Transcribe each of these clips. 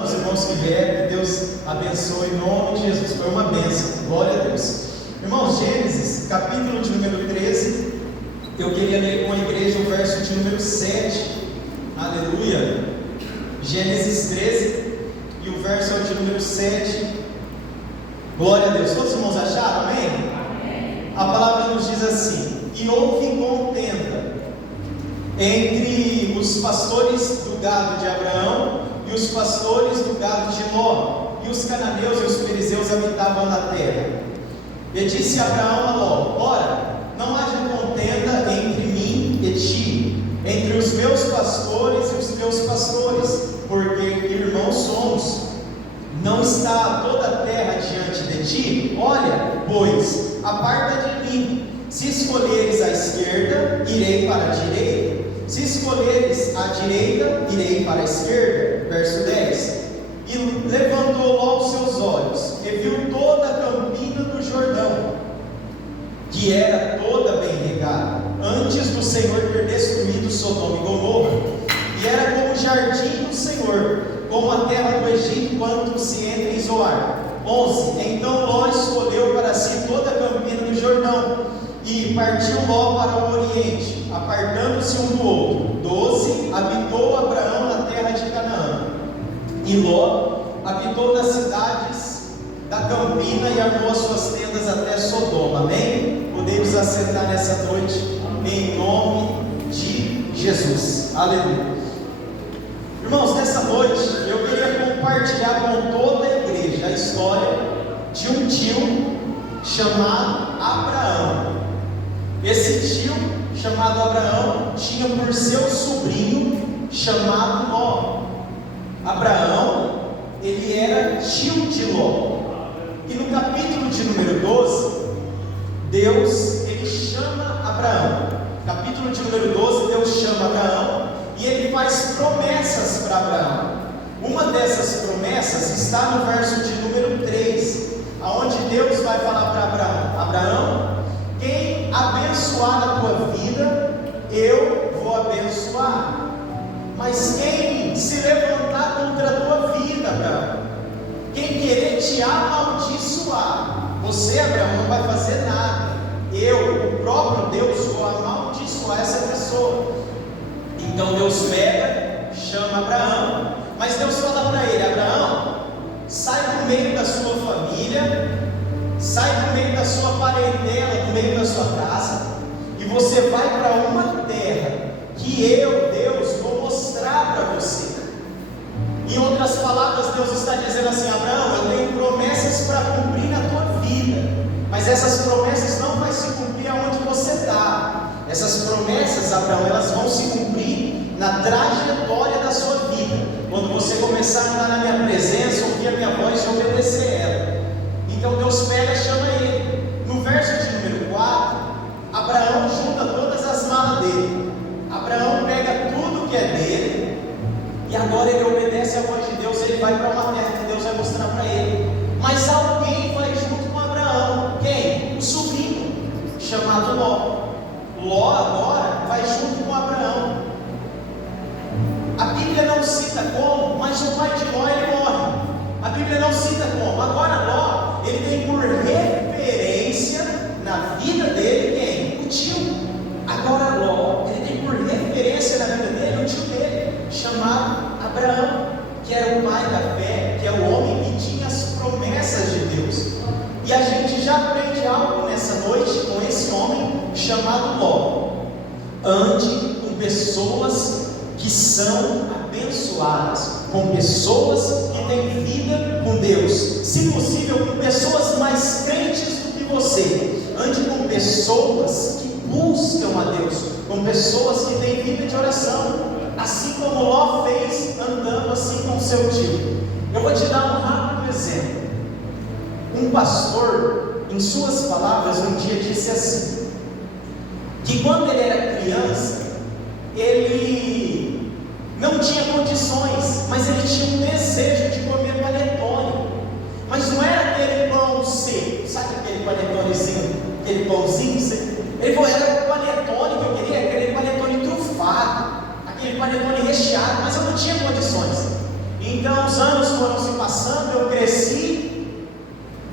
Os irmãos que vieram, que Deus abençoe em nome de Jesus. Foi uma bênção, glória a Deus. Irmãos, Gênesis, capítulo de número 13. Eu queria ler com a igreja o verso de número 7. Aleluia. Gênesis 13 e o verso é o de número 7. Glória a Deus. Todos os irmãos acharam? Amém? Amém. A palavra nos diz assim: e houve contenda entre os pastores do gado de Abraão e os pastores do gado de Ló, e os cananeus e os perizeus habitavam na terra. E disse Abraão a Ló: ora, não haja contenda entre mim e ti, entre os meus pastores e os teus pastores, porque irmãos somos. Não está toda a terra diante de ti? Olha, pois, aparta de mim. Se escolheres a esquerda, irei para a direita. Se escolheres a direita, irei para a esquerda. Verso 10. E levantou Ló os seus olhos, e viu toda a campina do Jordão, que era toda bem regada, antes do Senhor ter destruído Sodoma e Gomorra, e era como o jardim do Senhor, como a terra do Egito, quando se entra em Zoar. 11. Então Ló escolheu para si toda a campina do Jordão, e partiu Ló para o oriente, apartando-se um do outro. 12. Habitou Abraão na terra de Canaã, e Ló habitou nas cidades da campina e armou as suas tendas até Sodoma. Amém? Podemos assentar nessa noite em nome de Jesus. Aleluia. Irmãos, nessa noite eu queria compartilhar com toda a igreja a história de um tio chamado Abraão. Esse tio chamado Abraão tinha por seu sobrinho chamado Ló. Abraão, ele era tio de Ló. E no capítulo de número 12, Deus, ele chama Abraão. Capítulo de número 12, Deus chama Abraão e ele faz promessas para Abraão. Uma dessas promessas está no verso de número 3, aonde Deus vai falar para Abraão: Abraão, quem abençoar a tua vida, eu vou abençoar. Mas quem se levantar contra a tua vida, Abraão, quem querer te amaldiçoar, você, Abraão, não vai fazer nada. Eu, o próprio Deus, vou amaldiçoar essa pessoa. Então Deus pega, chama Abraão, mas Deus fala para ele: Abraão, sai do meio da sua família, sai do meio da sua parentela, do meio da sua casa, e você vai para uma terra que eu, Deus, vou mostrar para você. Em outras palavras, Deus está dizendo assim: Abraão, eu tenho promessas para cumprir na tua vida, mas essas promessas não vão se cumprir aonde você está. Essas promessas, Abraão, elas vão se cumprir na trajetória da sua vida, quando você começar a andar na minha presença, ouvir a minha voz e obedecer ela. Então Deus pega e chama ele. No verso de número 4, Abraão junta todas as malas dele. Abraão pega tudo que é dele, e agora ele obedece a voz de Deus. Ele vai para uma terra que Deus vai mostrar para ele. Mas alguém vai junto com Abraão. Quem? O sobrinho, chamado Ló. Ló agora vai junto com Abraão. A Bíblia não cita como, mas o pai de Ló, ele morre. A Bíblia não cita como. Agora Ló, ele tem por referência na vida dele quem? O tio. Agora Ló, ele tem por referência na vida dele o tio dele, chamado Abraão, que era o pai da fé, que é o homem que tinha as promessas de Deus. E a gente já aprende algo nessa noite com esse homem chamado Ló. Ande com pessoas que são abençoadas, com pessoas que têm vida com Deus, se possível com pessoas mais crentes do que você. Ande com pessoas que buscam a Deus, com pessoas que têm vida de oração, assim como Ló fez, andando assim com seu tio. Eu vou te dar um rápido exemplo. Um pastor, em suas palavras, um dia disse assim, que quando ele era criança, ele não tinha condições, mas ele tinha um desejo de comer panetone. Mas não era aquele pão seco, sabe aquele panetonezinho, aquele pãozinho seco? Ele falou: era o panetone que eu queria, aquele panetone trufado, aquele panetone recheado, mas eu não tinha condições. Então os anos foram se passando, eu cresci,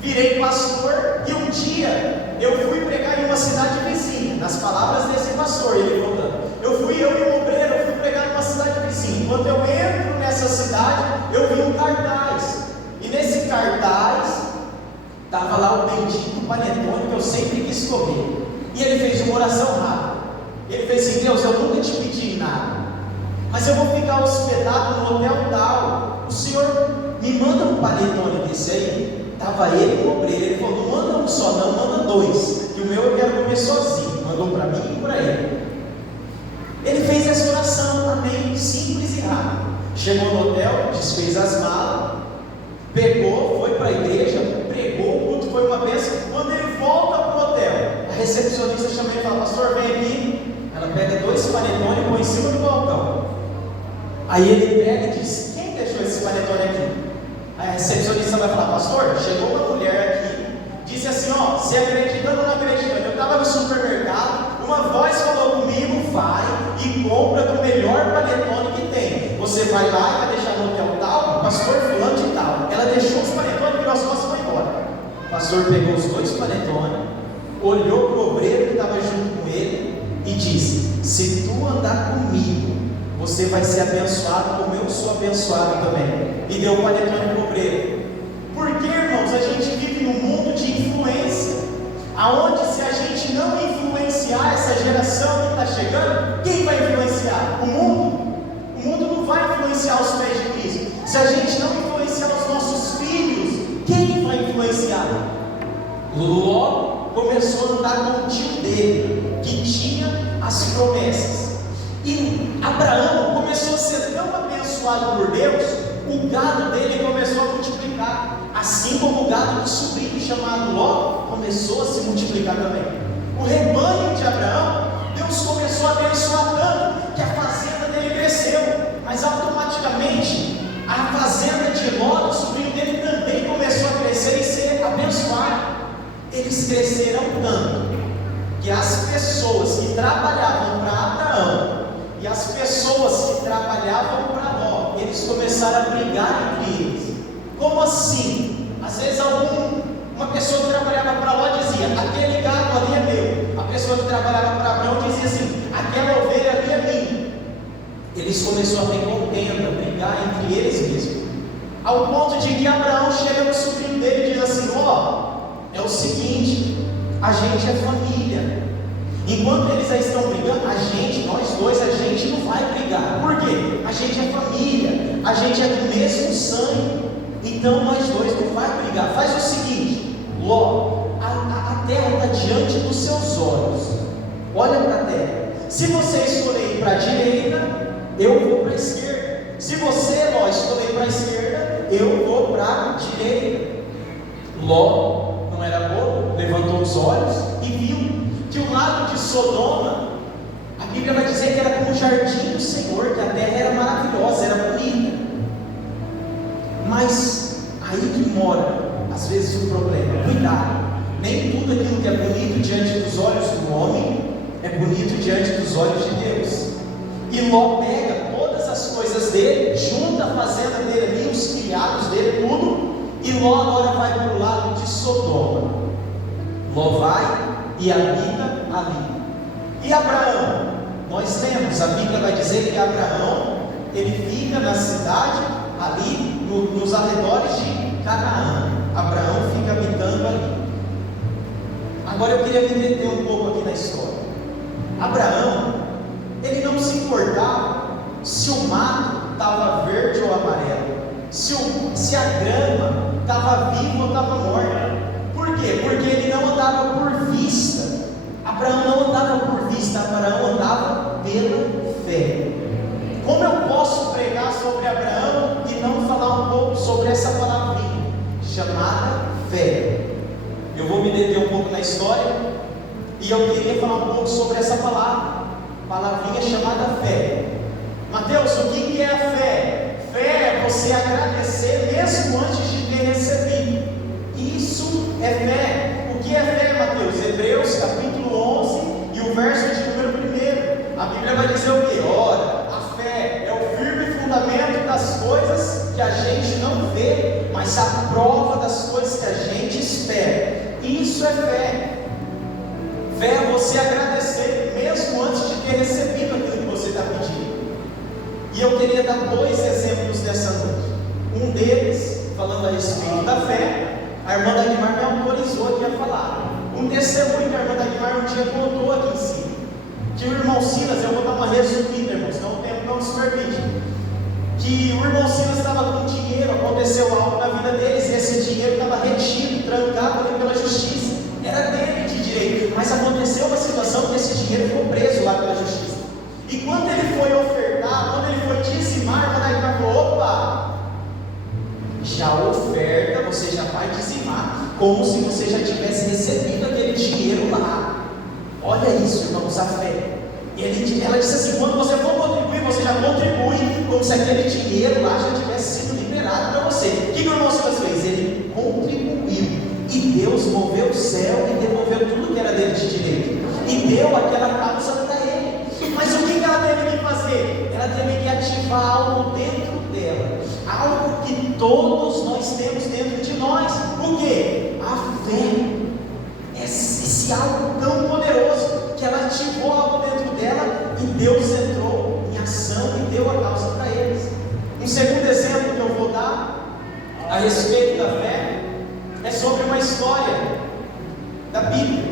virei pastor, e um dia eu fui pregar em uma cidade vizinha, nas palavras desse pastor, ele contando. Eu e um obreiro, eu fui pregar numa cidade vizinha. Quando eu entro nessa cidade, eu vi um cartaz, e nesse cartaz estava lá o bendito panetone que eu sempre quis comer. E ele fez uma oração rápida. Ele fez assim: Deus, eu nunca te pedi nada, mas eu vou ficar hospedado no hotel tal. O Senhor me manda um panetone desse aí. Estava ele e o obreiro. Ele falou: não manda um só, não, manda dois, que o meu eu quero comer sozinho. Mandou para mim e para ele. Ele fez essa oração, amém, simples e rápido. Chegou no hotel, desfez as malas, pegou, foi para a igreja, pregou, o culto foi uma bênção. Quando ele volta para o hotel, a recepcionista chama ele e fala: pastor, vem aqui. Ela pega 2 panetones e põe em cima do balcão. Aí ele pega e diz: quem deixou esse panetone aqui? Aí a recepcionista vai falar: pastor, chegou uma mulher aqui, disse assim, ó, se acreditando ou não acreditando, eu estava no supermercado, uma voz falou comigo: vai e compra do melhor panetone que tem. Você vai lá e vai deixar no hotel tal, pastor fulano de tal. Ela deixou os panetones, virou as costas e foi embora. O pastor pegou os 2 panetones, olhou para o obreiro que estava junto com ele e disse: se tu andar comigo, você vai ser abençoado como eu sou abençoado também. E deu o panetone para o obreiro. Porque, irmãos, a gente vive num mundo de influência, aonde se a gente não influenciar essa geração que está chegando, quem vai influenciar? O mundo? O mundo não vai influenciar os pés de Cristo. Se a gente não influenciar os nossos filhos, quem vai influenciar? Ló começou a andar com o tio dele, que tinha as promessas. E Abraão começou a ser tão abençoado por Deus, o gado dele começou a multiplicar, assim como o gado do sobrinho chamado Ló começou a se multiplicar também. O rebanho de Abraão, Deus começou a abençoar tanto que a fazenda dele cresceu, mas automaticamente a fazenda de Ló, do sobrinho dele, também começou a crescer e ser abençoada. Eles cresceram tanto que as pessoas que trabalhavam para Abraão e as pessoas que trabalhavam para Ló, eles começaram a brigar entre eles. Como assim? Às vezes uma pessoa que trabalhava para Ló dizia: aquele gado ali é meu. A pessoa que trabalhava para Abraão dizia assim: aquela ovelha ali é minha. Eles começaram a ter contenda, brigar entre eles mesmos, ao ponto de que Abraão chega no sobrinho dele e diz assim: ó, é o seguinte, a gente é família. Enquanto eles aí estão brigando, nós dois, a gente não vai brigar. Por quê? A gente é família, a gente é do mesmo sangue, então nós dois não vai brigar. Faz o seguinte, Ló, a terra está diante dos seus olhos, olha para a terra. Se você escolher ir para a direita, eu vou para a esquerda. Se você, Ló, escolher para a esquerda, eu vou para a direita. Ló não era bobo, levantou os olhos e viu que o lado de Sodoma, a Bíblia vai dizer que era como o jardim do Senhor, que a terra era maravilhosa, era bonita. Mas aí que mora, às vezes, o problema. Cuidado, nem tudo aquilo que é bonito diante dos olhos do homem é bonito diante dos olhos de Deus. E Ló pega todas as coisas dele, junta a fazenda dele ali, os criados dele, tudo, e Ló agora vai para o lado de Sodoma. Ló vai e habita ali. E Abraão, nós lemos, a Bíblia vai dizer que Abraão, ele fica na cidade ali, nos arredores de Canaã. Abraão fica habitando ali. Agora eu queria me meter um pouco aqui na história. Abraão, ele não se importava se o mato estava verde ou amarelo, se a grama estava viva ou estava morta. Por quê? Porque ele não andava por vista. Abraão não andava por vista, Abraão andava pela fé. Como eu posso pregar sobre Abraão e não falar um pouco sobre essa palavrinha chamada fé? Eu vou me deter um pouco na história e eu queria falar um pouco sobre essa palavrinha chamada fé. Mateus, o que é a fé? Fé é você agradecer mesmo antes de ter recebido. Isso é fé. O que é fé, Mateus? Hebreus capítulo 11 e o verso de número 1. A Bíblia vai dizer o quê? Ora, a fé é o firme fundamento das coisas que a gente não mas a prova das coisas que a gente espera. Isso é fé. Fé é você agradecer mesmo antes de ter recebido aquilo que você está pedindo. E eu queria dar 2 exemplos dessa noite. Um deles, falando a respeito da fé, a irmã Dagmar me autorizou aqui a falar. Um testemunho que a irmã Dagmar um dia contou aqui em cima. Que o irmão Silas, eu vou dar uma resumida, irmãos, não o tempo não nos permite. Que o irmão Silas estava com dinheiro, aconteceu algo na vida deles, e esse dinheiro estava retido, trancado ali pela justiça. Era dele de direito, mas aconteceu uma situação que esse dinheiro ficou preso lá pela justiça. E quando ele foi ofertar, quando ele foi dizimar, a irmã Dagmar falou: opa, já oferta, você já vai dizimar, como se você já tivesse recebido aquele dinheiro lá. Olha isso, irmãos, a fé. Ela disse assim: quando você for contribuir, você já contribui como se aquele dinheiro lá já tivesse sido liberado para você. O que o irmão Silas fez? Ele contribuiu, e Deus moveu o céu e devolveu tudo que era dele de direito, e deu aquela causa para ele. Mas o que ela teve que fazer? Ela teve que ativar algo dentro dela, algo que todos nós temos dentro de nós. O que? A fé. Esse algo tão poderoso que ela ativou algo dentro dela, e Deus entrou em ação e deu a causa para eles. Um segundo exemplo que eu vou dar a respeito da fé é sobre uma história da Bíblia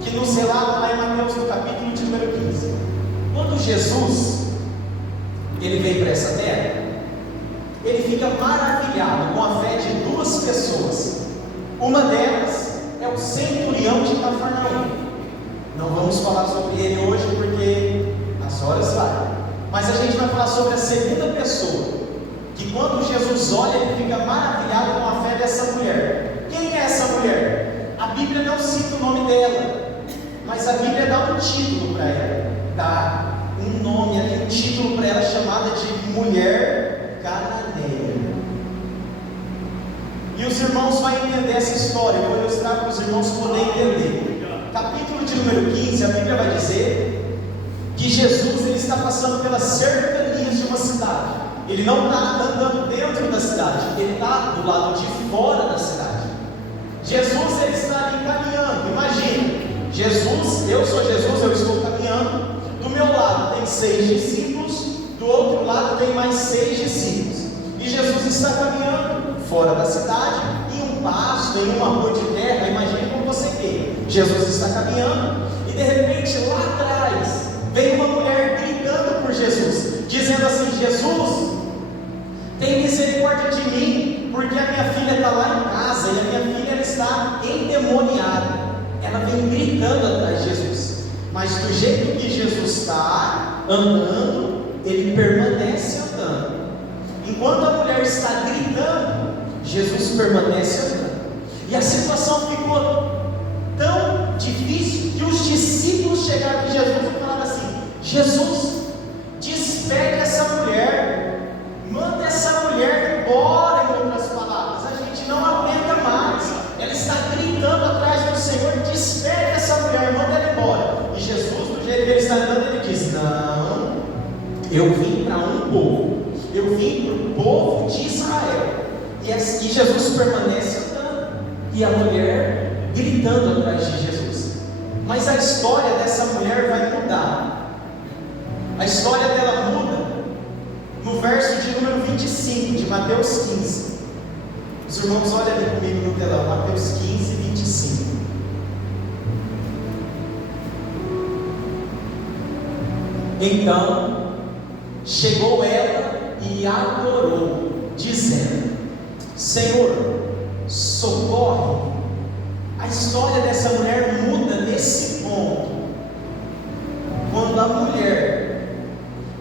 que nos relata lá em Mateus, no capítulo de número 15. Quando Jesus ele veio para essa terra, ele fica maravilhado com a fé de 2 pessoas. Uma delas é o centurião de Cafarnaum. Não vamos falar sobre ele hoje porque as horas vai. Mas a gente vai falar sobre a segunda pessoa, que quando Jesus olha, ele fica maravilhado com a fé dessa mulher. Quem é essa mulher? A Bíblia não cita o nome dela, mas a Bíblia dá um título para ela, dá um nome ali, um título para ela, chamada de mulher cananeia. E os irmãos vão entender essa história. Eu vou ilustrar para os irmãos poderem entender. Capítulo de número 15, a Bíblia vai dizer que Jesus ele está passando pelas cercanias de uma cidade. Ele não está andando dentro da cidade, ele está do lado de fora da cidade. Jesus ele está ali caminhando. Imagina, Jesus, eu sou Jesus, eu estou caminhando. Do meu lado tem 6 discípulos, do outro lado tem mais 6 discípulos. E Jesus está caminhando fora da cidade, em um pasto, em uma rua de terra. Imagine como você quer. Jesus está caminhando, e de repente lá atrás vem uma mulher gritando por Jesus, dizendo assim: Jesus, tem misericórdia de mim, porque a minha filha está lá em casa, e a minha filha ela está endemoniada. Ela vem gritando atrás de Jesus, mas do jeito que Jesus está andando, ele permanece andando. Enquanto a mulher está gritando, Jesus permanece andando. E a situação ficou tão difícil que os discípulos chegaram em Jesus e falaram assim: Jesus, despede essa mulher, manda essa mulher embora. Em outras palavras, a gente não aguenta mais, ela está gritando atrás do Senhor, despede essa mulher, manda ela embora. E Jesus, do jeito que ele está andando, ele diz: não, eu vim para um povo, eu vim para o povo de Israel. E Jesus permanece andando, e a mulher gritando atrás de Jesus. Mas a história dessa mulher vai mudar. A história dela muda no verso de número 25 de Mateus 15. Os irmãos olhem ali comigo no telão, Mateus 15, 25. Então chegou ela e adorou, dizendo: Senhor, socorre. A história dessa mulher muda nesse ponto, quando a mulher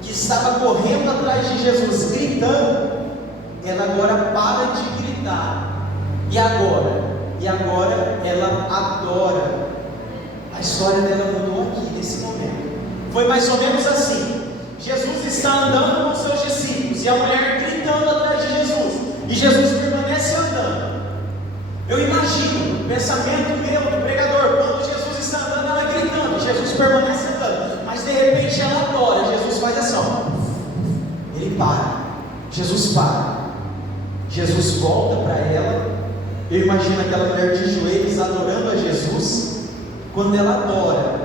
que estava correndo atrás de Jesus, gritando, ela agora para de gritar, e agora ela adora. A história dela mudou aqui nesse momento. Foi mais ou menos assim: Jesus está andando com seus discípulos, e a mulher gritando atrás de Jesus, e Jesus permanece andando. Eu imagino o pensamento meu do pregador: quando Jesus está andando, ela gritando, Jesus permanece andando, mas de repente ela adora. Jesus faz assim, ó. Ele para, Jesus para, Jesus volta para ela. Eu imagino aquela mulher de joelhos adorando a Jesus. Quando ela adora,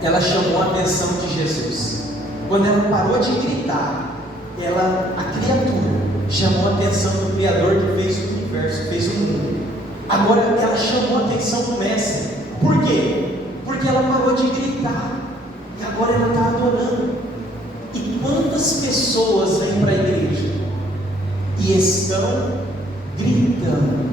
ela chamou a atenção de Jesus. Quando ela parou de gritar, a criatura chamou a atenção do Criador que fez o universo, fez o mundo. Agora ela chamou a atenção do Mestre. Por quê? Porque ela parou de gritar e agora ela está adorando. E quantas pessoas vêm para a igreja e estão gritando?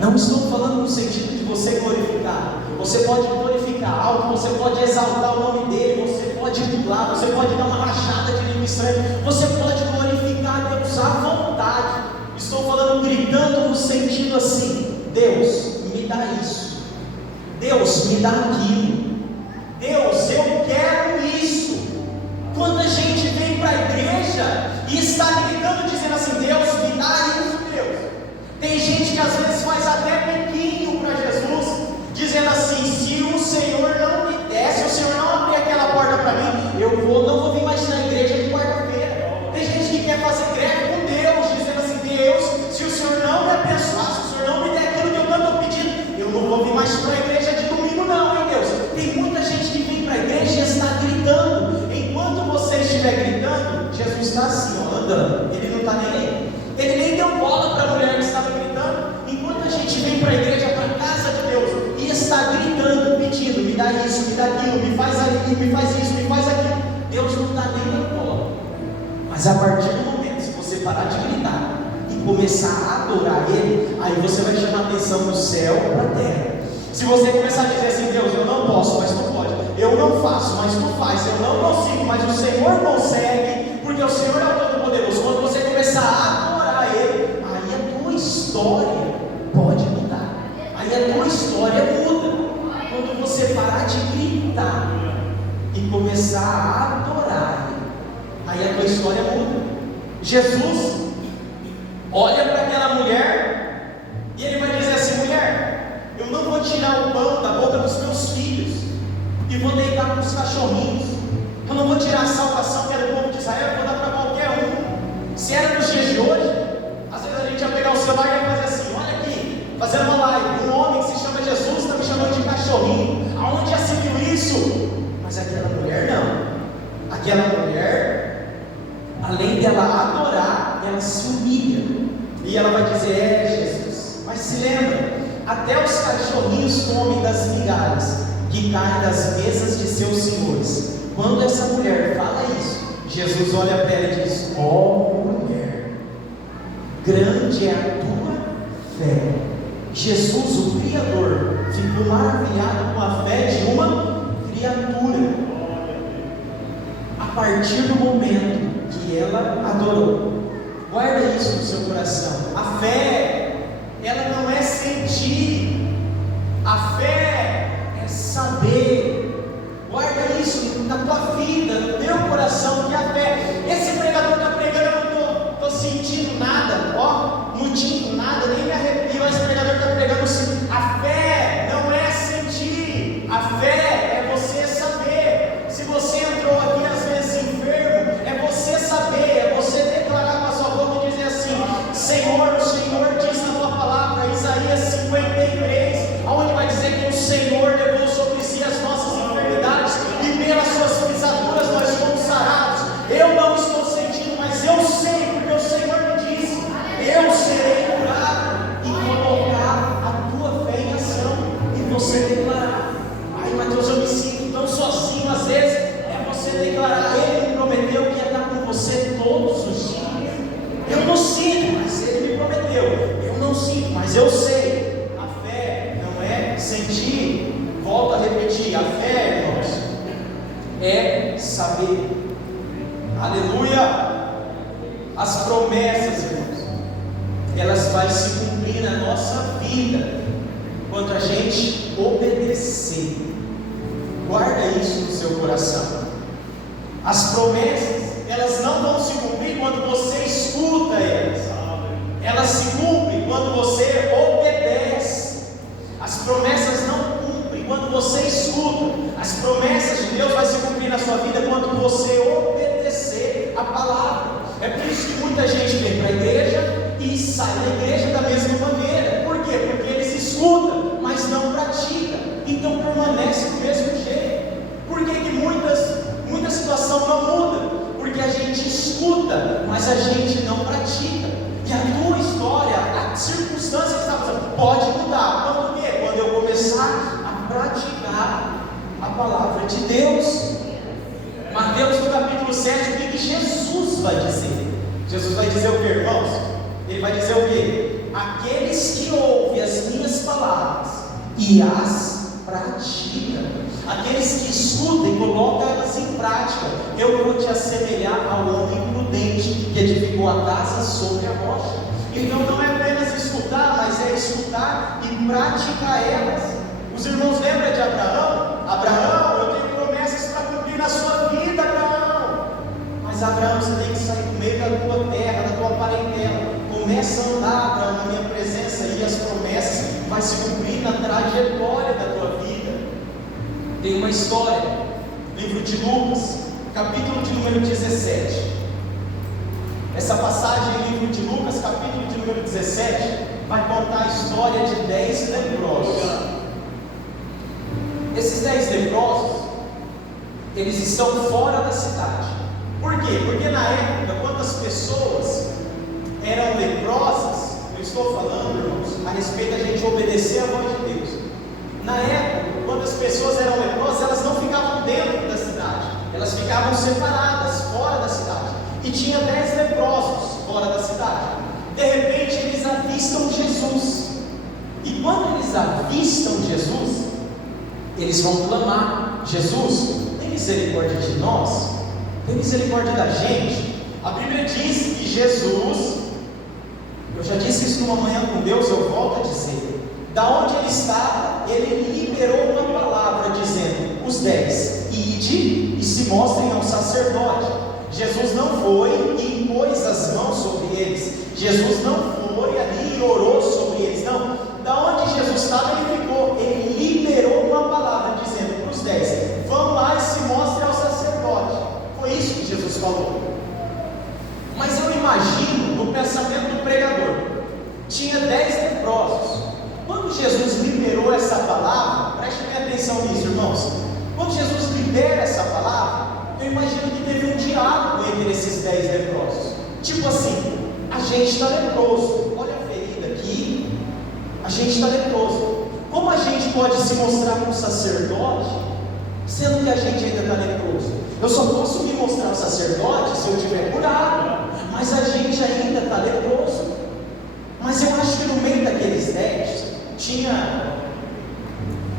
Não estou falando no sentido de você glorificar. Você pode glorificar alto, você pode exaltar o nome dele, você pode pular, você pode dar uma rachada de língua estranha, você pode glorificar Deus à vontade. Estou falando gritando no sentido assim: Deus, me dá isso, Deus, me dá aquilo, Deus, eu quero isso. Quanta gente vem para a igreja e está gritando, dizendo assim: Deus, me dá isso, Deus. Tem gente que às vezes faz até pequeno para Jesus, dizendo assim: se o Senhor não me der, se o Senhor não abrir aquela porta para mim, eu não vou vir mais na igreja de quarta-feira. Tem gente que quer fazer greve com Deus, dizendo assim: Deus, se o Senhor não me abençoar, se o Senhor não me der aquilo que eu tanto estou pedindo, eu não vou vir mais para a igreja de domingo não, hein Deus. Tem muita gente que vem para a igreja e está gritando. Enquanto você estiver gritando, Jesus está assim, ó, andando, ele não está nem aí. Ele nem deu bola para a mulher que estava gritando. Enquanto a gente vem para a igreja, para a casa de Deus, e está gritando, pedindo: me dá isso, me dá aquilo, me faz ali, me faz isso, me faz aquilo, Deus não está nem dando bola. Mas a partir do momento, se você parar de gritar e começar a adorar Ele, aí você vai chamar a atenção do céu para a terra. Se você começar a dizer assim: Deus, eu não posso, mas tu pode, eu não faço, mas tu faz, eu não consigo, mas o Senhor consegue, porque o Senhor é o Todo-Poderoso. Quando você começar a adorar Ele, aí a tua história pode mudar, aí a tua história muda. Quando você parar de gritar e começar a adorar Ele, aí a tua história muda. Jesus olha para aquela mulher e Ele vai dizer assim: mulher, eu não vou tirar o pão da boca dos meus filhos e vou deitar para os cachorrinhos. Eu não vou tirar a salvação que era do povo de Israel e vou dar para qualquer um. Se era nos dias de hoje, às vezes a gente ia pegar o celular e ia fazer assim: olha aqui, fazendo uma live, um homem que se chama Jesus está me chamando de cachorrinho. Aonde já se viu isso? Mas aquela mulher não. Aquela mulher, além dela adorar, ela se humilha e ela vai dizer: Jesus, mas se lembra, até os cachorrinhos comem das migalhas que caem das mesas de seus senhores. Quando essa mulher fala isso, Jesus olha para ela e diz: ó mulher, grande é a tua fé. Jesus, o Criador, ficou maravilhado com a fé de uma criatura. A partir do momento que ela adorou, guarda isso no seu coração. A fé, ela não é sentir, a fé é saber. Guarda isso na tua vida, no teu coração, que a fé, esse pregador está pregando, eu não estou sentindo nada, ó, não tinha nada, nem me arrepio. Esse pregador está pregando assim. A fé não é sentir, a fé é você saber. Se você entrou aqui às vezes enfermo, é você saber, é você declarar com a sua boca e dizer assim: Senhor, o Senhor diz na tua palavra, Isaías 53, onde vai dizer que o Senhor levou sobre si as nossas enfermidades e pelas suas pisaduras nós fomos sarados. Eu não estou sentindo, mas eu sei, porque o Senhor me disse: eu serei curado. E colocar a tua fé em ação e você declarar: ai Mateus, eu me sinto tão sozinho. Às vezes é você declarar: Ele me prometeu que ia estar com você todos os dias. Eu não sinto, mas Ele me prometeu. Eu não sinto, mas eu sei. A fé não é sentir. Volto a repetir: a fé, irmãos, é saber. Aleluia! As promessas, irmãos, elas vão se cumprir na nossa vida quando a gente obedecer. Guarda isso no seu coração. As promessas, elas não vão se cumprir quando você escuta elas. Elas se cumprem quando você obedece. As promessas não cumprem quando você escuta. As promessas de Deus vão se cumprir na sua vida quando você obedecer a palavra. É por isso que muita gente vem para a igreja e sai da igreja da mesma maneira. Por quê? Porque eles escutam, mas não praticam. Então permanece do mesmo jeito. Por que muita situação não muda? Porque a gente escuta, mas a gente não pratica. E a tua história, a circunstância que está passando, pode mudar. Quando o quê? Quando eu começar a praticar a palavra de Deus. Mateus no capítulo 7, o que Jesus vai dizer? Jesus vai dizer o que, irmãos? Ele vai dizer o que? Aqueles que ouvem as minhas palavras e as praticam, aqueles que escutam e colocam elas em prática, eu vou te assemelhar ao homem prudente que edificou a casa sobre a rocha. Então não é apenas escutar, mas é escutar e praticar elas. Os irmãos lembram de Abraão? Abraão, eu tenho promessas para cumprir na sua vida, Abraão. Mas Abraão, você tem que sair do meio da tua terra, da tua parentela. Começa a andar, Abraão, na minha presença, e as promessas vão se cumprir na trajetória da tua vida. Tem uma história, livro de Lucas, capítulo de número 17. Essa passagem em livro de Lucas, capítulo de número 17, vai contar a história de 10 leprosos. Esses 10 leprosos, eles estão fora da cidade. Por quê? Porque na época, quando as pessoas eram leprosas, eu estou falando, irmãos, a respeito da gente obedecer a voz de Deus. Na época, quando as pessoas eram leprosas, elas não ficavam dentro da cidade, elas ficavam separadas, fora da cidade. E tinha 10 leprosos fora da cidade. De repente eles avistam Jesus. E quando eles avistam Jesus, eles vão clamar: Jesus, tem misericórdia de nós, tem misericórdia da gente. A Bíblia diz que Jesus, eu já disse isso numa manhã com Deus, eu volto a dizer, da onde ele estava, ele liberou uma palavra dizendo: os 10, ide e se mostrem ao sacerdote. Jesus não foi e impôs as mãos sobre eles. Jesus não foi ali e orou sobre eles. Não. Da onde Jesus estava, ele ficou. Ele liberou uma palavra dizendo para os 10: vão lá e se mostrem ao sacerdote. Foi isso que Jesus falou. Mas eu imagino no pensamento do pregador, tinha 10 leprosos. Quando Jesus liberou essa palavra, preste bem atenção nisso, irmãos. Quando Jesus libera essa palavra, eu imagino que teve um diálogo entre esses 10 leprosos. Tipo assim: a gente está leproso, olha a ferida aqui, a gente está leproso. Como a gente pode se mostrar como sacerdote, sendo que a gente ainda está leproso? Eu só posso me mostrar um sacerdote se eu estiver curado, mas a gente ainda está leproso. Mas eu acho que no meio daqueles 10 tinha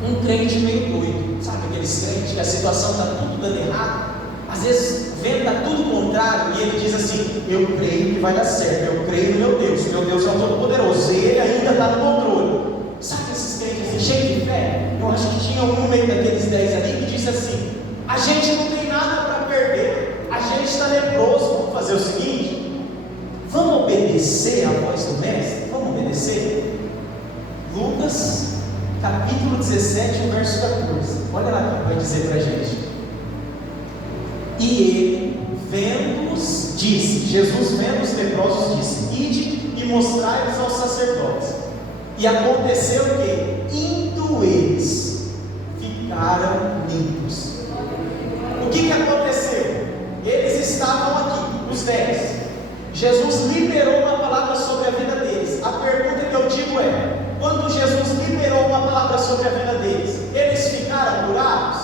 um crente meio doido, sabe aqueles crentes que a situação está tudo dando errado? Às vezes vendo está tudo contrário e ele diz assim: eu creio que vai dar certo, eu creio no meu Deus é o Todo-Poderoso, ele ainda está no controle. Sabe esses crentes assim, cheios de fé? Eu acho que tinha um no meio daqueles 10 ali que disse assim: a gente não tem nada para perder, a gente está leproso, vamos fazer o seguinte, vamos obedecer a voz do mestre, vamos obedecer. Lucas capítulo 17, o verso 14, olha lá o que vai dizer para a gente. E ele, vendo-os, disse, Jesus vendo os leprosos, disse: ide e mostrai-os aos sacerdotes. E aconteceu que, indo eles, ficaram limpos. O que aconteceu? Eles estavam aqui, os 10. Jesus liberou uma palavra sobre a vida deles. A pergunta que eu digo é: quando Jesus liberou uma palavra sobre a vida deles, eles ficaram curados?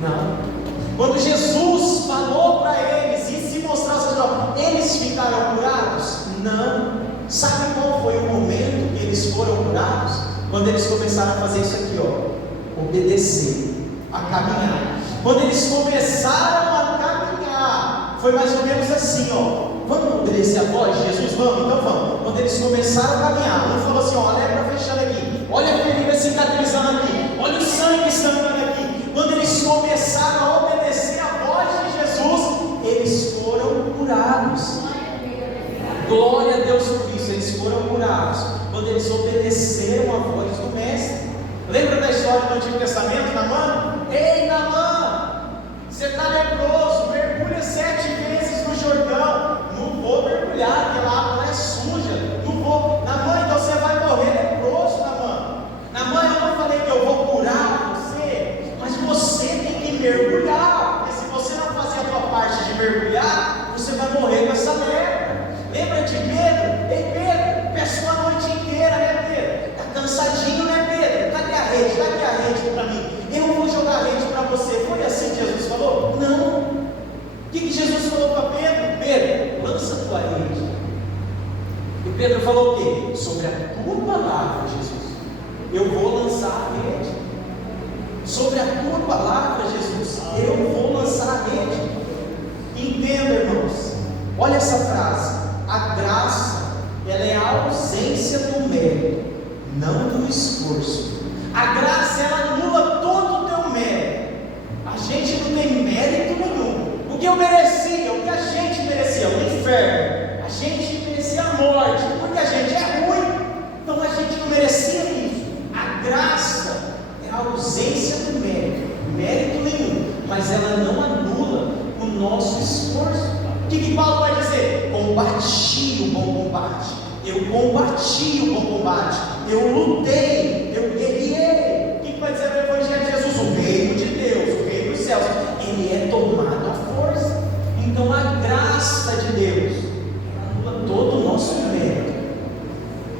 Não. Quando Jesus falou para eles e se mostrou ao sacerdote, eles ficaram curados? Não. Sabe qual foi o momento que eles foram curados? Quando eles começaram a fazer isso aqui, ó, obedecer, a caminhar. Quando eles começaram a caminhar, foi mais ou menos assim, ó: vamos obedecer a voz de Jesus? Vamos, então vamos. Quando eles começaram a caminhar, um falou assim: ó, olha a lepra fechando aqui, olha a ferida cicatrizando aqui, olha o sangue estancando aqui. Quando eles começaram a obedecer a voz de Jesus, eles foram curados. Glória a Deus por isso, eles foram curados quando eles obedeceram a voz do mestre. Lembra da história do Antigo Testamento, Naamã? Ei, Naamã, você está leproso, mergulha 7 vezes no Jordão. Não vou morreu essa lepra. Lembra de Pedro? Ei Pedro, pescou a noite inteira, né Pedro? Está cansadinho, né Pedro? Cadê a rede? Dá aqui a rede para mim. Eu vou jogar a rede para você. Foi assim que Jesus falou? Não. O que Jesus falou para Pedro? Pedro, lança a tua rede. E Pedro falou o quê? Sobre a tua palavra, Jesus, eu vou lançar a rede. Sobre a tua palavra, Jesus, eu vou lançar a rede. Entenda, irmãos, olha essa frase: a graça, ela é a ausência do mérito, não do esforço. A graça, ela anula todo o teu mérito. A gente não tem mérito nenhum. O que eu merecia, o que a gente merecia, o inferno, a gente merecia a morte, porque a gente é ruim, então a gente não merecia isso. A graça é a ausência do mérito, mérito nenhum, mas ela não anula o nosso esforço. O que Paulo vai dizer? Combati o bom combate, eu combati o bom combate, eu lutei, eu guerreei. O que vai dizer no Evangelho de Jesus? O reino de Deus, o reino dos céus, ele é tomado à força. Então a graça de Deus anula todo o nosso mérito,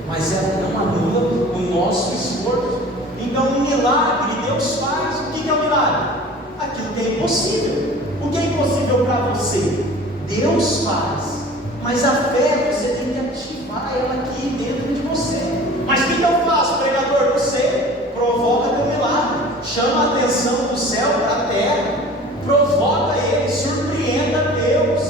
mas ela não anula o nosso esforço. Então um milagre Deus faz. O que é um milagre? Aquilo que é impossível. O que é impossível para você, Deus faz, mas a fé você tem que ativar ela aqui dentro de você. Mas o que eu faço, pregador? Você provoca teu milagre, chama a atenção do céu para a terra, provoca ele, surpreenda Deus.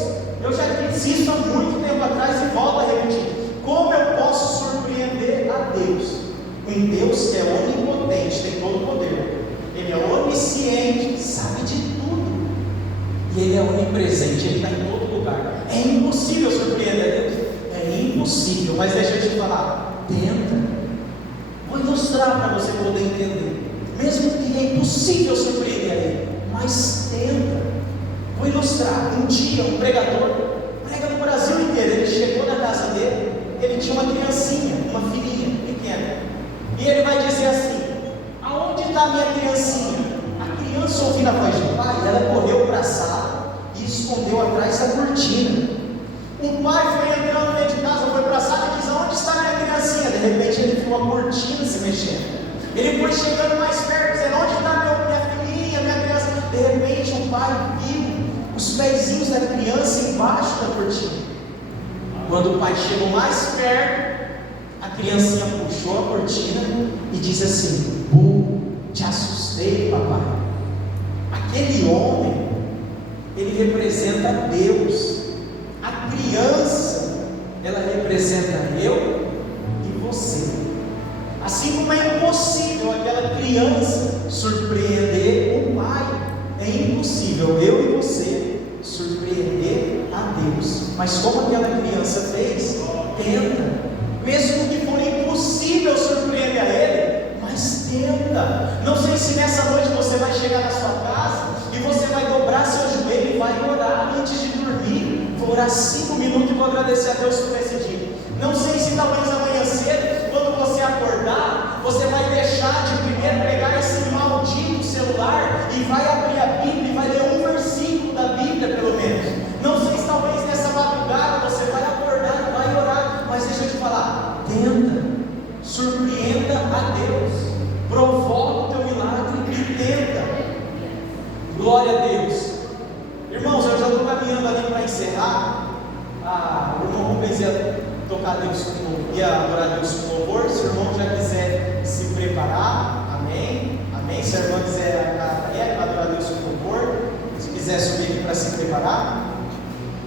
Eu já disse isso há muito tempo atrás e volto a repetir: como eu posso surpreender a Deus? Um Deus que é onipotente, tem todo o poder, ele é onisciente, sabe de tudo, e ele é onipresente, ele está em todo lugar. É impossível surpreender Deus, é impossível. Mas deixa eu te falar, tenta. Vou ilustrar para você poder entender. Mesmo que é impossível surpreender Ele, mas tenta. Vou ilustrar. Um dia um pregador prega no Brasil inteiro. Ele chegou na casa dele, ele tinha uma criancinha, uma filhinha pequena, e ele vai dizer assim: aonde está a minha criancinha? A criança, ouvindo a voz do pai, ela correu para a sala e escondeu atrás da cortina. O pai foi entrando dentro de casa, foi para a sala e disse: onde está a minha criancinha? De repente ele viu a cortina se mexendo. Ele foi chegando mais perto, dizendo: onde está minha filhinha, minha criança? De repente o pai viu os pezinhos da criança embaixo da cortina. Quando o pai chegou mais perto, a criancinha puxou a cortina e disse assim: te assustei, papai. Aquele homem, ele representa Deus. A criança, ela representa eu e você. Assim como é impossível aquela criança surpreender o pai, é impossível eu e você surpreender a Deus. Mas como aquela criança fez, tenta, mesmo que for impossível surpreender a Ele, mas tenta. Não sei se nessa noite você vai chegar na sua casa e você vai dobrar seu joelho e vai orar antes de dormir. Vou orar 5 minutos e vou agradecer a Deus por esse dia. Não sei se talvez amanhã cedo, quando você acordar, você vai deixar de primeiro pegar esse maldito celular e vai abrir a Bíblia e vai ler um versículo da Bíblia pelo menos. Não sei se talvez nessa madrugada você vai acordar e vai orar, mas deixa eu te falar, tenta, surpreenda a Deus, provoca o teu milagre e tenta. Glória a Deus. Irmãos, eu já estou caminhando ali para encerrar. O irmão Rubens ia tocar Deus, ia adorar Deus com louvor. Se o irmão já quiser se preparar, amém, amém. Se a irmã quiser adorar Deus com louvor, se quiser subir aqui para se preparar.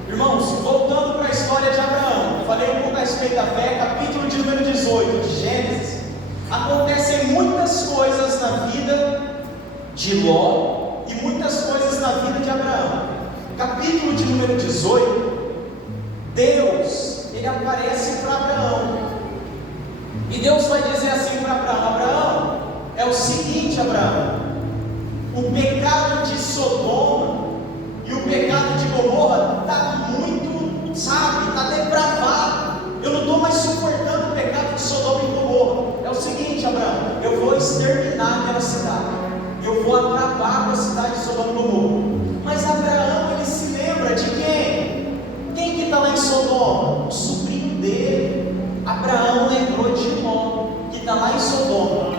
Irmãos, voltando para a história de Abraão, eu falei um pouco a respeito da fé, capítulo de número 18 de Gênesis. Acontecem muitas coisas na vida de Ló e muitas coisas na vida de Abraão. Capítulo de número 18, Deus, ele aparece para Abraão, e Deus vai dizer assim para Abraão: Abraão, é o seguinte, Abraão, o pecado de Sodoma e o pecado de Gomorra está muito, está depravado. Eu não estou mais suportando o pecado de Sodoma e Gomorra. É o seguinte, Abraão, eu vou exterminar aquela cidade, eu vou acabar com a cidade de Sodoma e Gomorra. Mas Abraão, ele se lembra de quem? Quem que está lá dele, Abraão lembrou de Ló, que está lá em Sodoma.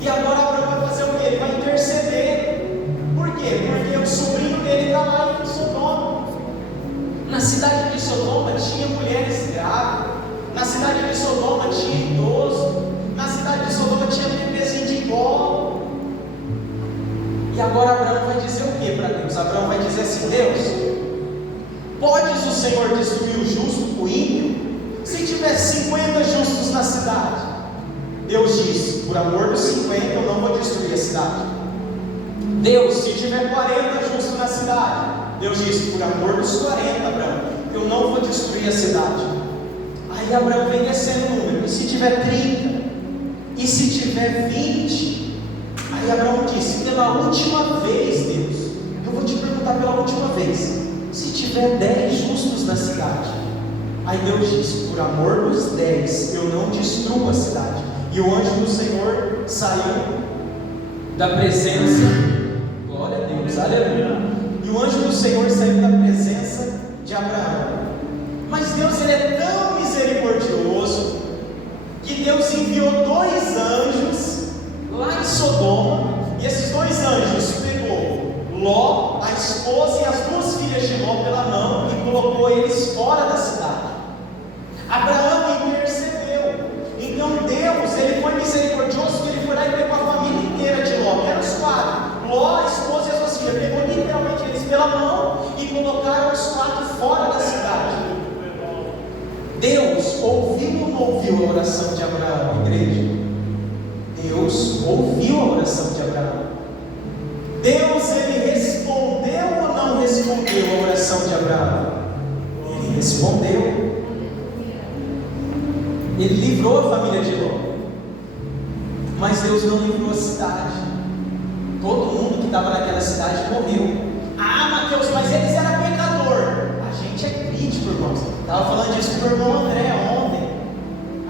E agora Abraão vai fazer o quê? Ele vai interceder. Por quê? Porque o sobrinho dele está lá em Sodoma. Na cidade de Sodoma tinha mulheres grávidas. Na cidade de Sodoma tinha idoso. Na cidade de Sodoma tinha bebezinho de colo. E agora Abraão vai dizer o que para Deus? Abraão vai dizer assim: Deus, podes o Senhor destruir o justo, o ímpio? Se tiver 50 justos na cidade. Deus diz: por amor dos 50 eu não vou destruir a cidade. Deus, se tiver 40 justos na cidade. Deus diz: por amor dos 40, Abraão, eu não vou destruir a cidade. Aí Abraão vem descendo o número: e se tiver 30? E se tiver 20? Aí Abraão disse: pela última vez, Deus, eu vou te perguntar pela última vez, se tiver 10 justos na cidade. Aí Deus disse: por amor dos 10 eu não destruo a cidade. E o anjo do Senhor saiu da presença, glória a Deus, aleluia. E o anjo do Senhor saiu da presença de Abraão. Mas Deus, ele é tão misericordioso que Deus enviou 2 anjos lá em Sodoma. E esses 2 anjos pegou Ló, a esposa e as 2 filhas de Ló pela mão e colocou eles fora da cidade. Abraão intercedeu. Então Deus, ele foi misericordioso, que ele foi lá e pegou a família inteira de Ló, que eram os 4, Ló, a esposa e as 2 filhas, pegou literalmente eles pela mão e colocaram os 4 fora da cidade. Deus ouviu ou não ouviu a oração de Abraão, igreja? Deus ouviu a oração de Abraão. Deus, ele respondeu ou não respondeu a oração de Abraão? Ele respondeu. Ele livrou a família de Ló. Mas Deus não livrou a cidade. Todo mundo que estava naquela cidade morreu. Ah, Mateus, mas eles eram pecador. A gente é crítico, irmãos. Estava falando disso com o irmão André ontem.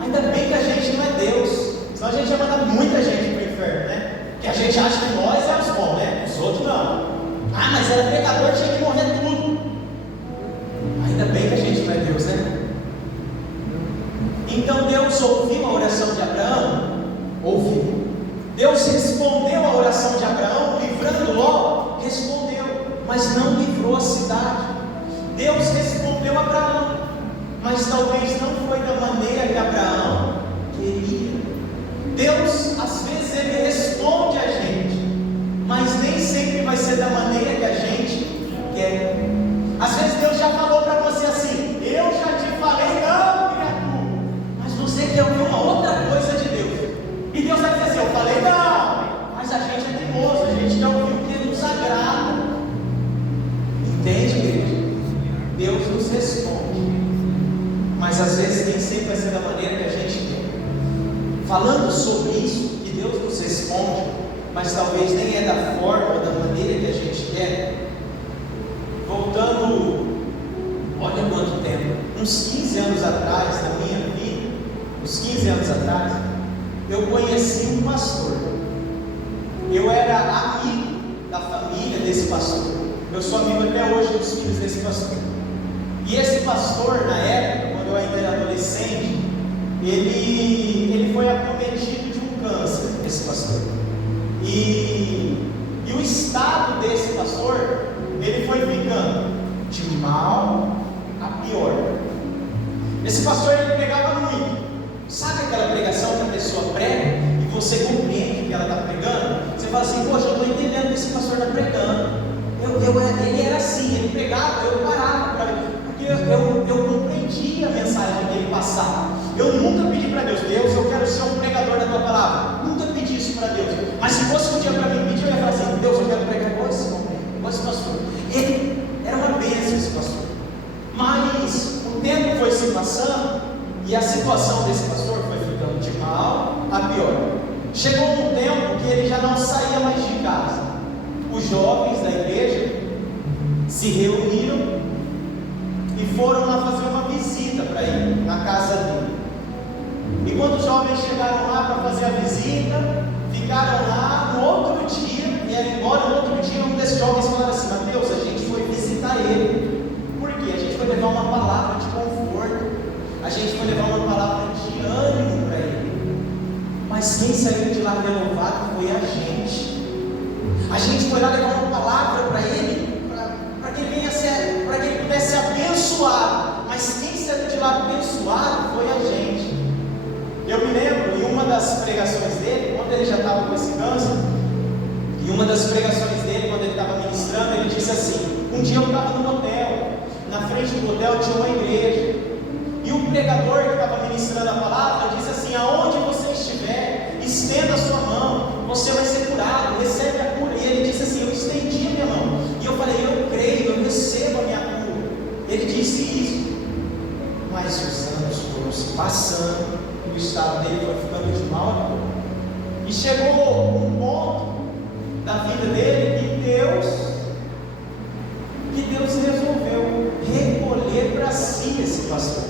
Ainda bem que a gente não é Deus. Senão a gente ia mandar muita gente para o inferno, né? Porque a gente acha que nós é os bons, né? Os outros não. Ah, mas era pecador, tinha que morrer tudo. Ainda bem que a gente não é Deus, né? Então Deus ouviu a oração de Abraão? Ouviu. Deus respondeu a oração de Abraão, livrando Ló? Respondeu, mas não livrou a cidade. Deus respondeu a Abraão, mas talvez não foi da maneira que Abraão queria. Deus, às vezes, ele responde a gente, mas nem sempre vai ser da maneira que a gente quer. Às vezes Deus já falou para você assim: eu já te falei, não, criatura, mas você quer ouvir uma outra coisa de Deus. E Deus vai dizer assim: eu falei não, mas a gente é teimoso, a gente quer ouvir o que nos agrada. Entende, igreja? Deus nos responde, mas às vezes nem sempre vai ser da maneira que a gente quer. Falando sobre isso, que Deus nos responde, mas talvez nem é da forma ou da maneira que a gente quer. Voltando, olha quanto tempo, uns 15 anos atrás, na minha vida, uns 15 anos atrás, eu conheci um pastor. Eu era amigo da família desse pastor. Eu sou amigo até hoje dos filhos desse pastor. E esse pastor, na época, quando eu ainda era adolescente, ele foi acometido de um câncer, esse pastor. E o estado desse pastor, ele foi ficando de mal a pior. Esse pastor, ele pregava muito. Sabe aquela pregação que a pessoa prega e você compreende o que ela está pregando? Você fala assim: poxa, eu estou entendendo o que esse pastor está pregando. Ele era assim, ele pregava, eu parava para ver, porque eu compreendia a mensagem que ele passava. Eu nunca pedi para Deus: Deus, eu quero ser um pregador da tua palavra. Nunca pedi isso para Deus. Mas se fosse um dia para mim pedir, eu ia falar assim: Deus, eu quero pregar igual esse homem, igual esse pastor. Ele era uma bênção, esse pastor. Mas o tempo foi se passando e a situação desse pastor foi ficando de mal a pior. Chegou um tempo que ele já não saía mais de casa. Os jovens da igreja se reuniram e foram lá fazer uma visita para ele, na casa dele. E quando os jovens chegaram lá para fazer a visita, ficaram lá. No outro dia, vieram embora. No outro dia, um desses jovens falaram assim: Mateus, a gente foi visitar ele. Por quê? A gente foi levar uma palavra de conforto. A gente foi mas quem saiu de lá renovado foi a gente. A gente foi lá levar uma palavra para ele, para que ele para que ele pudesse abençoar, mas quem saiu de lá abençoado foi a gente. Eu me lembro, em uma das pregações dele, quando ele já estava com esse câncer, em uma das pregações dele, quando ele estava ministrando, ele disse assim: um dia eu estava num hotel, na frente do hotel tinha uma igreja, e o pregador que estava ministrando a palavra disse assim: aonde você estiver, estenda a sua mão, você vai ser curado, recebe a cura. E ele disse assim: eu estendi a minha mão, e eu falei: eu creio, eu recebo a minha cura. Ele disse isso, mas os anos foram se passando, o estado dele foi ficando de mal, e chegou um ponto da vida dele que Deus resolveu recolher para si esse pastor.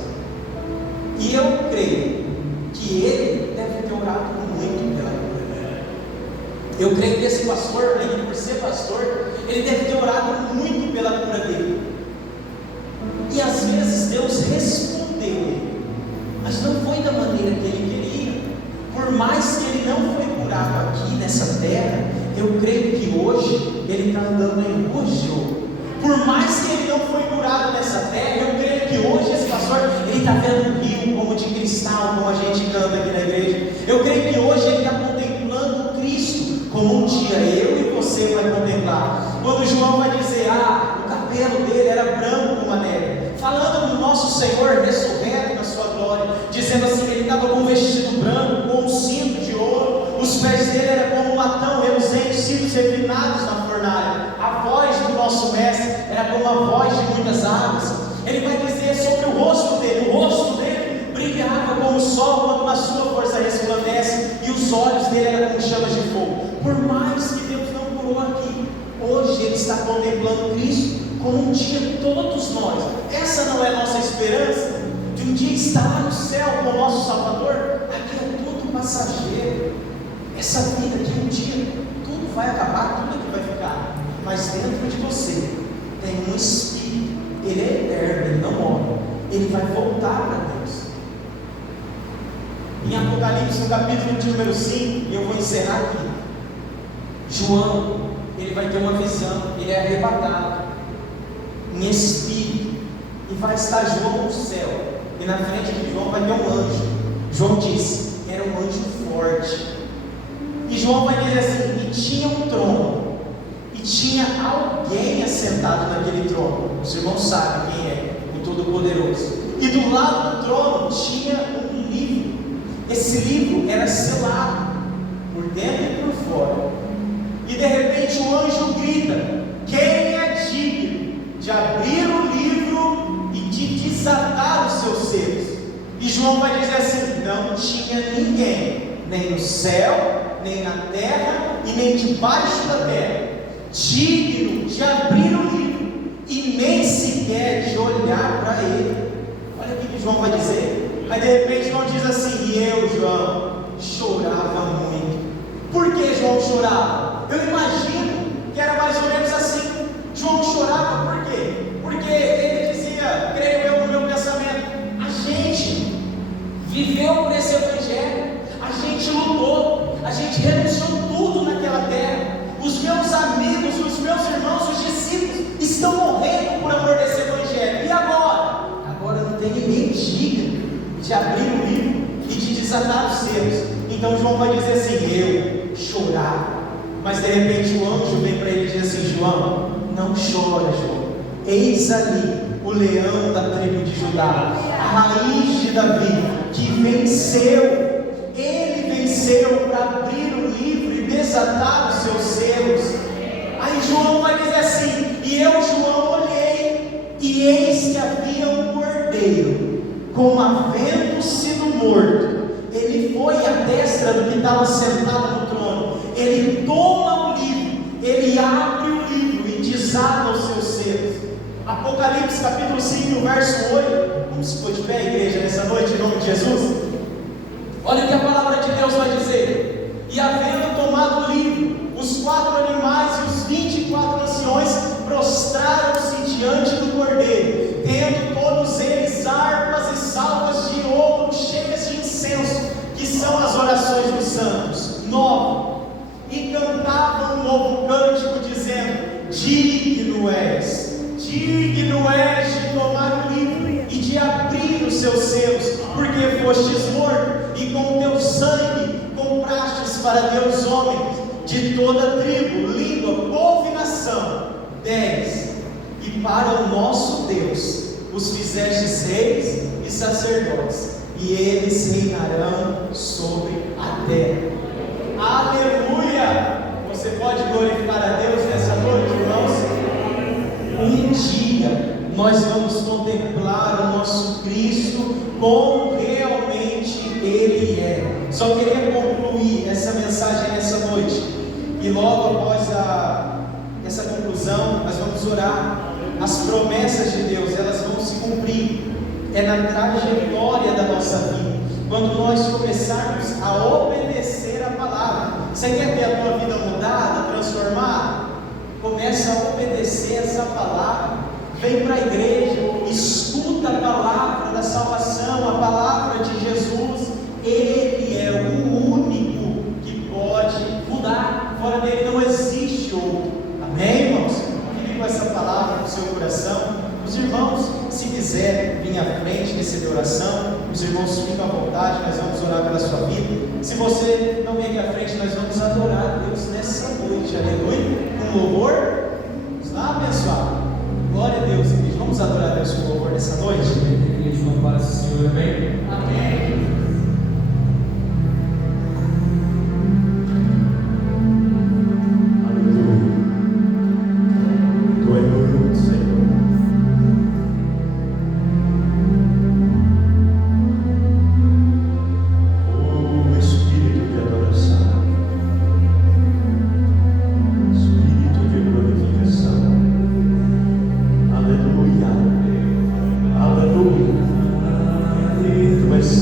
E eu creio que ele deve ter orado muito pela cura dele. Eu creio que esse pastor, além de ser pastor, ele deve ter orado muito pela cura dele. E às vezes Deus respondeu ele, mas não foi da maneira que ele queria. Por mais que ele não foi curado aqui nessa terra, eu creio que hoje ele está andando em luz de ouro. Por mais que ele não foi curado nessa terra, eu creio que hoje esse pastor, ele está vendo um rio como de cristal, como a gente canta aqui na igreja. Eu creio que hoje ele está contemplando Cristo, como um dia eu e você vai contemplar. Quando João vai dizer: o cabelo dele era branco como a neve, falando do nosso Senhor ressurreto na sua glória, dizendo assim: ele estava com um vestido branco, com um cinto de ouro, os pés dele eram como latão reluzente, cílios refinados na fornalha. A voz do nosso mestre era como a voz de muitas águas. Ele vai dizer sobre o rosto dele brilhava como o sol quando na sua força resplandece, e os olhos dele eram como chamas de fogo. Por mais que Deus não curou aqui, hoje ele está contemplando Cristo, como um dia todos nós. Essa não é a nossa esperança, de um dia estar lá no céu com o nosso Salvador? Aqui é tudo passageiro. Essa vida de um dia, tudo vai acabar, tudo aqui vai ficar, mas dentro de você tem um Espírito, ele é eterno, ele não morre, ele vai voltar para Deus. Em Apocalipse, no capítulo de número 5, e eu vou encerrar aqui, João, ele vai ter uma visão, ele é arrebatado em espírito, e vai estar João no céu, e na frente de João vai ter um anjo. João disse, era um anjo forte. E João vai dizer assim: e tinha um trono, e tinha alguém assentado naquele trono. Os irmãos sabem quem é, o Todo-Poderoso. E do lado do trono tinha um livro. Esse livro era selado por dentro e por fora. E de repente o anjo grita: quem é digno de abrir o livro e de desatar os seus selos? E João vai dizer assim: não tinha ninguém, nem no céu, nem na terra e nem debaixo da terra, digno de abrir o livro e nem sequer de olhar para ele. Olha o que João vai dizer. Aí de repente João diz assim: e eu, João, chorava muito. Por que João chorava? Eu imagino que era mais ou menos assim. João chorava por quê? Porque ele dizia, creio eu no meu pensamento, a gente viveu por esse evangelho, a gente lutou, a gente renunciou tudo naquela terra. Os meus amigos, os meus irmãos, os discípulos estão morrendo por amor desse evangelho. E agora? Agora não tem ninguém digno de abrir o livro e de desatar os selos. Então João vai dizer assim: eu chorava. Mas de repente o anjo vem para ele e diz assim: João, não chora, João. Eis ali o leão da tribo de Judá, a raiz de Davi, que venceu. Ele venceu para abrir o livro e desatar os seus selos. Aí João vai dizer assim: e eu, João, olhei, e eis que havia um cordeiro, como havendo sido morto. Ele foi à destra do que estava sentado no trono. Ele toma o livro, ele abre o livro e desata os seus selos. Apocalipse capítulo 5, verso 8. Vamos se pôr de pé, igreja, nessa noite, em nome de Jesus. Olha o que a palavra de Deus vai dizer: e havendo tomado o livro, os 4 animais e os 24 anciões prostraram-se diante do cordeiro, tendo todos eles harpas e salvas de ouro cheias de incenso, que são as orações dos santos. seus selos, porque fostes morto, e com teu sangue comprastes para Deus homens de toda tribo, língua, povo e nação. 10. E para o nosso Deus os fizestes reis e sacerdotes, e eles reinarão sobre a terra. Aleluia! Você pode glorificar a Deus nessa noite, irmãos? Um dia nós vamos contemplar o nosso Cristo como realmente Ele é. Só queria concluir essa mensagem nessa noite, e logo após essa conclusão nós vamos orar. As promessas de Deus, elas vão se cumprir, é na trajetória da nossa vida, quando nós começarmos a obedecer a palavra. Você quer ter a tua vida mudada, transformada? Começa a obedecer essa palavra, vem para a igreja, escuta a palavra da salvação, a palavra de Jesus. Ele é o único que pode mudar, fora dele não existe outro. Amém, irmãos? Fique com essa palavra no seu coração. Os irmãos, se quiser vir à frente, receber oração, os irmãos ficam à vontade, nós vamos orar pela sua vida. Se você não vem aqui à frente, nós vamos adorar a Deus nessa noite, aleluia, com louvor. Vamos lá, abençoar. Glória a Deus, igreja. Vamos adorar a Deus com louvor nessa noite? Igreja, uma paz do Senhor, amém? Amém. Tu és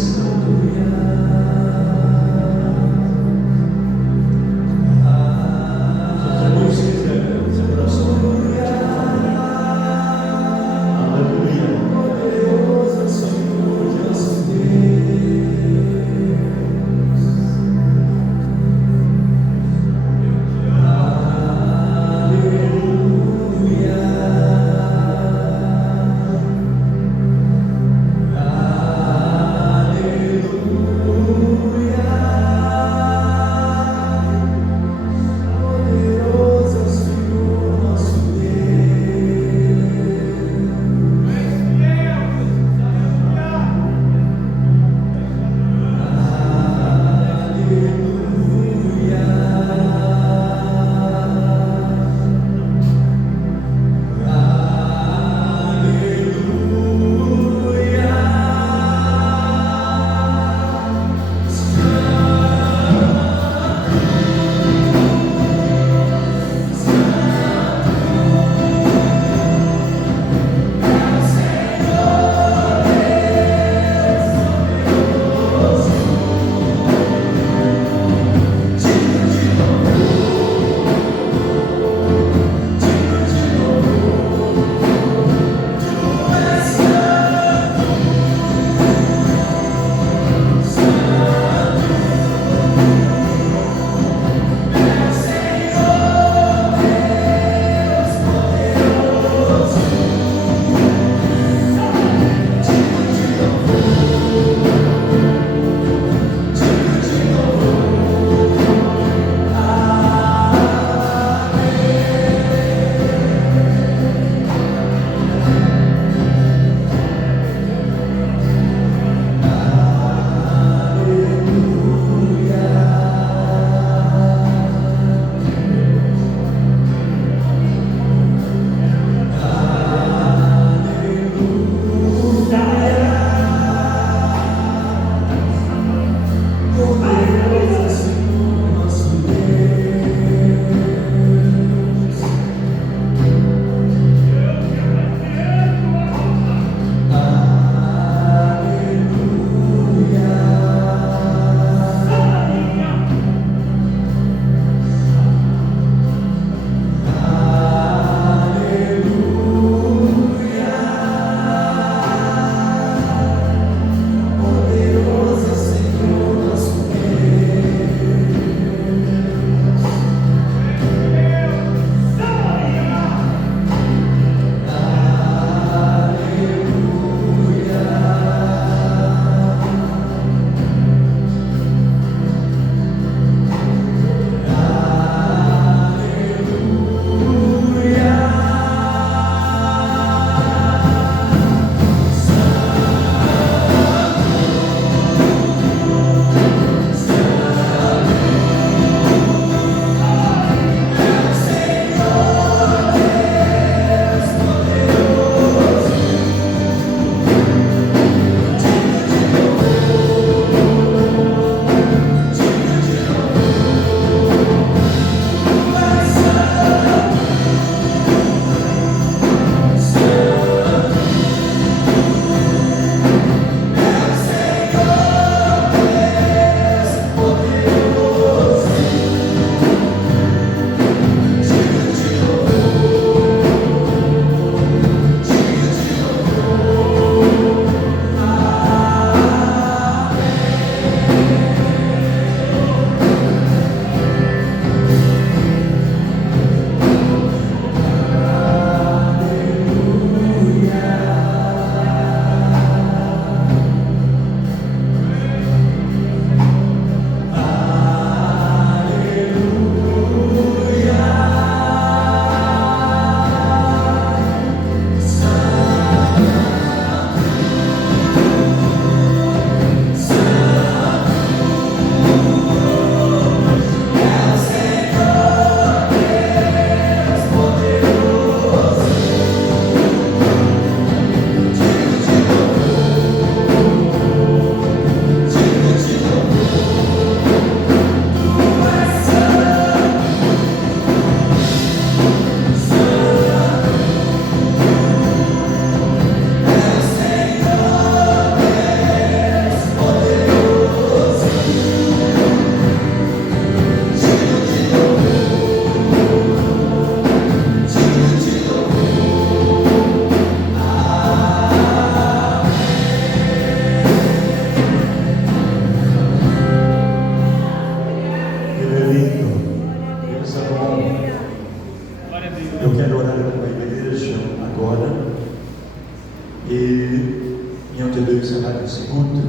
escuta.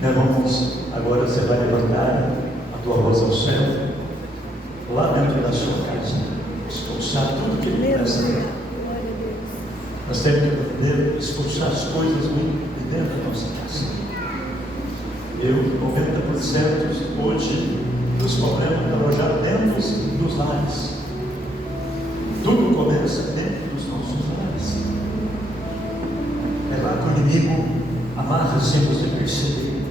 Vamos, agora você vai levantar a tua voz ao céu, lá dentro da sua casa, expulsar tudo que ele começa a ver. Nós temos que aprender a expulsar as coisas ruins de dentro da nossa casa. 90% hoje dos problemas estão já dentro dos lares. Tudo começa dentro dos nossos lares. É lá que o inimigo amarra, sem você perceber.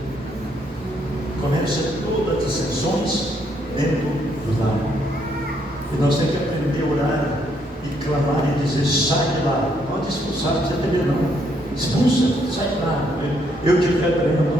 Começa todas as sessões dentro do lar. E nós temos que aprender a orar e clamar e dizer: sai de lá. Pode expulsar, não precisa ter medo não. Expulsa, sai de lá. Eu te repreendo.